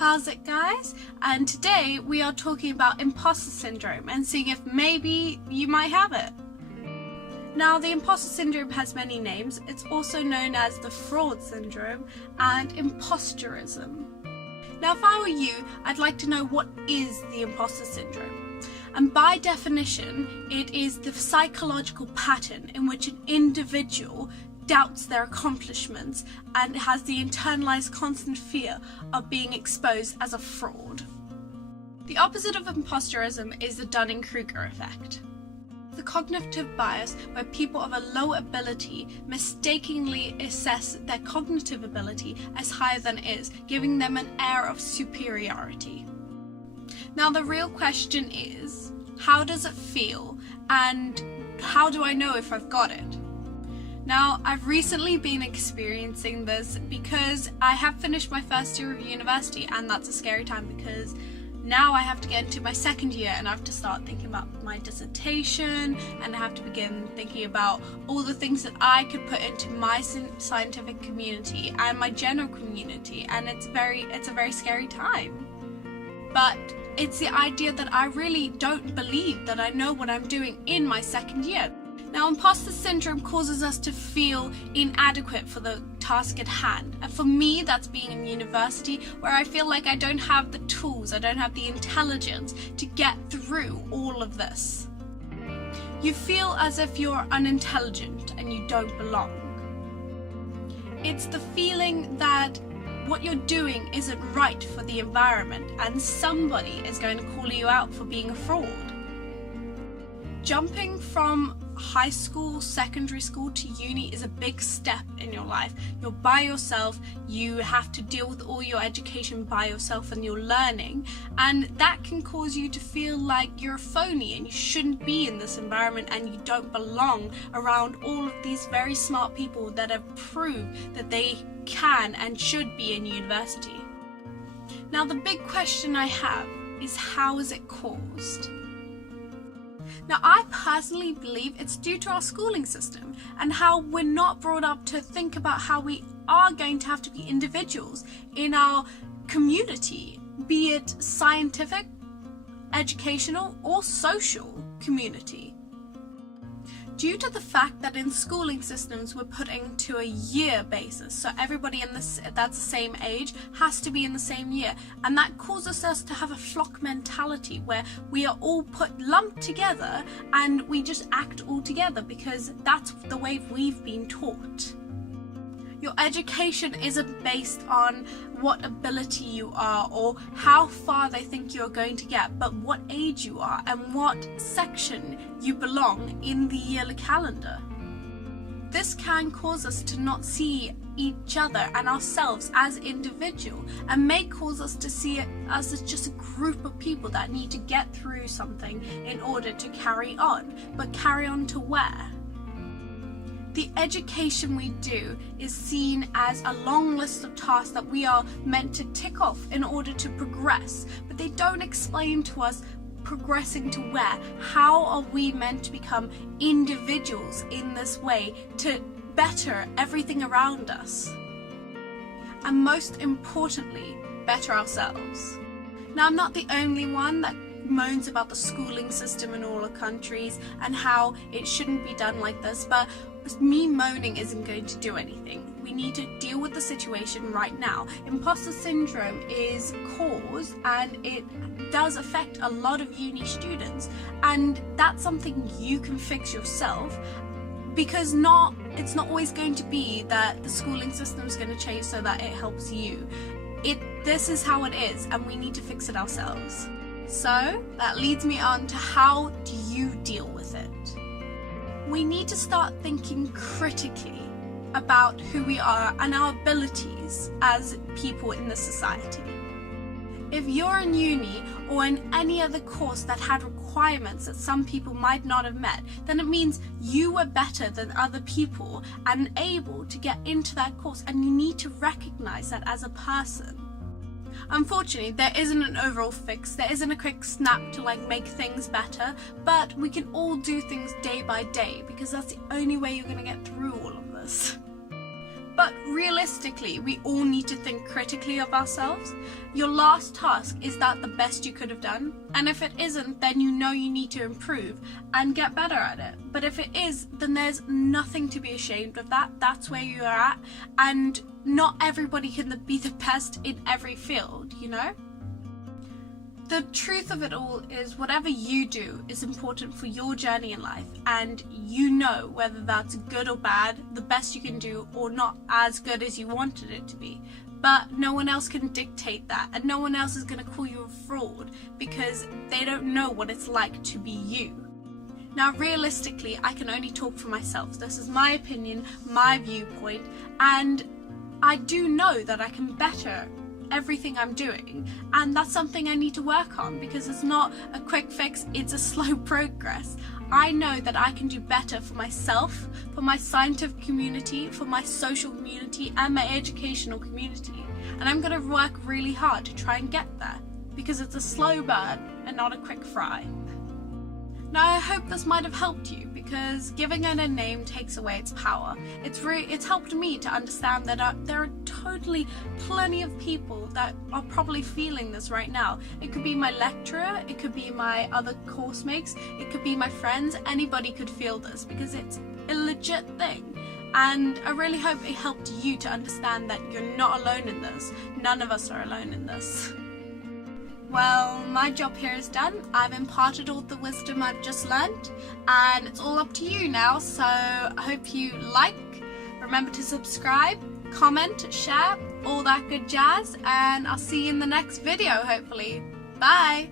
How's it, guys? And today we are talking about imposter syndrome and seeing if maybe you might have it. Now, the imposter syndrome has many names. It's also known as the fraud syndrome and imposterism. Now, if I were you, I'd like to know what is the imposter syndrome. And by definition, it is the psychological pattern in which an individual doubts their accomplishments and has the internalized constant fear of being exposed as a fraud. The opposite of imposterism is the Dunning-Kruger effect. The cognitive bias where people of a low ability mistakenly assess their cognitive ability as higher than it is, giving them an air of superiority. Now, the real question is, how does it feel and how do I know if I've got it? Now, I've recently been experiencing this because I have finished my first year of university, and that's a scary time because now I have to get into my second year and I have to start thinking about my dissertation, and I have to begin thinking about all the things that I could put into my scientific community and my general community, and it's a very scary time. But it's the idea that I really don't believe that I know what I'm doing in my second year. Now, imposter syndrome causes us to feel inadequate for the task at hand. And for me, that's being in university, where I feel like I don't have the tools, I don't have the intelligence to get through all of this. You feel as if you're unintelligent and you don't belong. It's the feeling that what you're doing isn't right for the environment and somebody is going to call you out for being a fraud. Jumping from high school, secondary school to uni is a big step in your life. You're by yourself, you have to deal with all your education by yourself and your learning, and that can cause you to feel like you're a phony and you shouldn't be in this environment and you don't belong around all of these very smart people that have proved that they can and should be in university. Now, the big question I have is, how is it caused? Now, I personally believe it's due to our schooling system and how we're not brought up to think about how we are going to have to be individuals in our community, be it scientific, educational, or social community. Due to the fact that in schooling systems we're putting to a year basis, so everybody that's the same age has to be in the same year, and that causes us to have a flock mentality where we are all lumped together and we just act all together because that's the way we've been taught. Your education isn't based on what ability you are or how far they think you're going to get, but what age you are and what section you belong in the yearly calendar. This can cause us to not see each other and ourselves as individual, and may cause us to see us as just a group of people that need to get through something in order to carry on. But carry on to where? The education we do is seen as a long list of tasks that we are meant to tick off in order to progress, but they don't explain to us progressing to where. How are we meant to become individuals in this way to better everything around us? And most importantly, better ourselves. Now, I'm not the only one that moans about the schooling system in all our countries and how it shouldn't be done like this, but me moaning isn't going to do anything. We need to deal with the situation right now. Imposter syndrome is caused and it does affect a lot of uni students, and that's something you can fix yourself, because it's not always going to be that the schooling system is going to change so that it helps you. This is how it is, and we need to fix it ourselves. So that leads me on to, how do you deal with it? We need to start thinking critically about who we are and our abilities as people in this society. If you're in uni or in any other course that had requirements that some people might not have met, then it means you were better than other people and able to get into that course, and you need to recognize that as a person. Unfortunately, there isn't an overall fix, there isn't a quick snap to make things better, but we can all do things day by day because that's the only way you're going to get through all of this. But realistically, we all need to think critically of ourselves. Your last task, is that the best you could have done? And if it isn't, then you know you need to improve and get better at it. But if it is, then there's nothing to be ashamed of that. That's where you are at. And not everybody can be the best in every field, you know? The truth of it all is whatever you do is important for your journey in life, and you know whether that's good or bad, the best you can do, or not as good as you wanted it to be. But no one else can dictate that, and no one else is going to call you a fraud because they don't know what it's like to be you. Now, realistically, I can only talk for myself. This is my opinion, my viewpoint, and I do know that I can better everything I'm doing, and that's something I need to work on because it's not a quick fix, it's a slow progress. I know that I can do better for myself, for my scientific community, for my social community, and my educational community, and I'm going to work really hard to try and get there because it's a slow burn and not a quick fry. Now, I hope this might have helped you because giving it a name takes away its power. It's helped me to understand that there are totally plenty of people that are probably feeling this right now. It could be my lecturer, it could be my other course mates, it could be my friends. Anybody could feel this because it's a legit thing. And I really hope it helped you to understand that you're not alone in this. None of us are alone in this. Well, my job here is done. I've imparted all the wisdom I've just learned, and it's all up to you now. So I hope you like, remember to subscribe, comment, share, all that good jazz, and I'll see you in the next video, hopefully. Bye!